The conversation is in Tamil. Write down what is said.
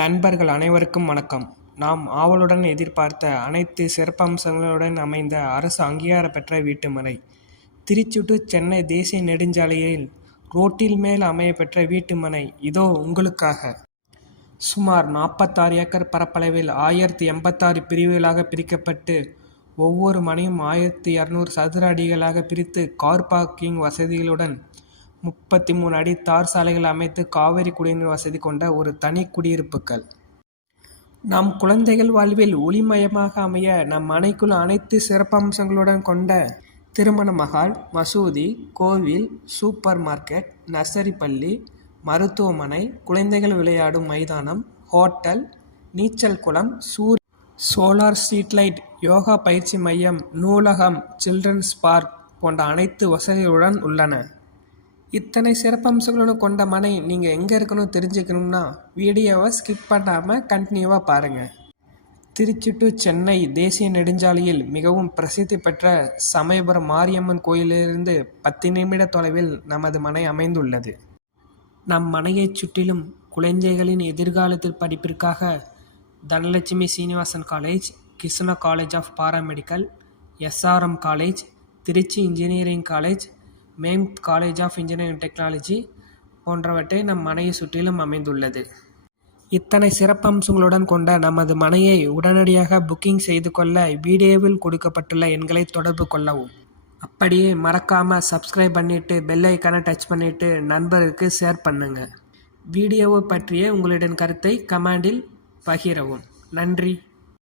நண்பர்கள் அனைவருக்கும் வணக்கம். நாம் ஆவலுடன் எதிர்பார்த்த அனைத்து சிறப்பம்சங்களுடன் அமைந்த அரசு அங்கீகாரம் பெற்ற வீட்டுமனை திருச்சி டு சென்னை தேசிய நெடுஞ்சாலையில் ரோட்டில் மேல் அமையப்பெற்ற வீட்டுமனை இதோ உங்களுக்காக. சுமார் 46 ஏக்கர் பரப்பளவில் 1086 பிரிவுகளாக பிரிக்கப்பட்டு ஒவ்வொரு மனையும் 1200 சதுர அடிகளாக பிரித்து கார் பார்க்கிங் வசதிகளுடன் 33 அடி தார் சாலைகள் அமைத்து காவிரி குடிநீர் வசதி கொண்ட ஒரு தனி குடியிருப்புகள். நம் குழந்தைகள் வாழ்வில் ஒளிமயமாக அமைய நம் மனைக்குள் அனைத்து சிறப்பம்சங்களுடன் கொண்ட திருமண மஹால், மசூதி, கோவில், சூப்பர் மார்க்கெட், நர்சரி பள்ளி, மருத்துவமனை, குழந்தைகள் விளையாடும் மைதானம், ஹோட்டல், நீச்சல் குளம், சோலார் ஸ்ட்ரீட் லைட், யோகா பயிற்சி மையம், நூலகம், சில்ட்ரன்ஸ் பார்க் போன்ற அனைத்து வசதிகளுடன் உள்ளன. இத்தனை சிறப்பம்சங்களுடன் கொண்ட மனை நீங்கள் எங்கே இருக்கணும் தெரிஞ்சுக்கணும்னா வீடியோவை ஸ்கிப் பண்ணாமல் கண்டினியூவாக பாருங்கள். திருச்சி டு சென்னை தேசிய நெடுஞ்சாலையில் மிகவும் பிரசித்தி பெற்ற சமயபுரம் மாரியம்மன் கோயிலிலிருந்து 10 நிமிட தொலைவில் நமது மனை அமைந்துள்ளது. நம் மனையைச் சுற்றிலும் குழந்தைகளின் எதிர்காலத்தில் படிப்பிற்காக Dhanalakshmi Srinivasan college, Krishna college of paramedical, SRM college, Tiruchi engineering college, மேம்த் காலேஜ் ஆஃப் இன்ஜினியரிங் டெக்னாலஜி போன்றவற்றை நம் மனையை சுற்றிலும் அமைந்துள்ளது. இத்தனை சிறப்பம்சங்களுடன் கொண்ட நமது மனையை உடனடியாக புக்கிங் செய்து கொள்ள வீடியோவில் கொடுக்கப்பட்டுள்ள எண்களை தொடர்பு கொள்ளவும். அப்படியே மறக்காமல் சப்ஸ்கிரைப் பண்ணிவிட்டு பெல் ஐக்கானை டச் பண்ணிவிட்டு நண்பருக்கு ஷேர் பண்ணுங்கள். வீடியோவை பற்றிய உங்களின் கருத்தை கமெண்டில் பகிரவும். நன்றி.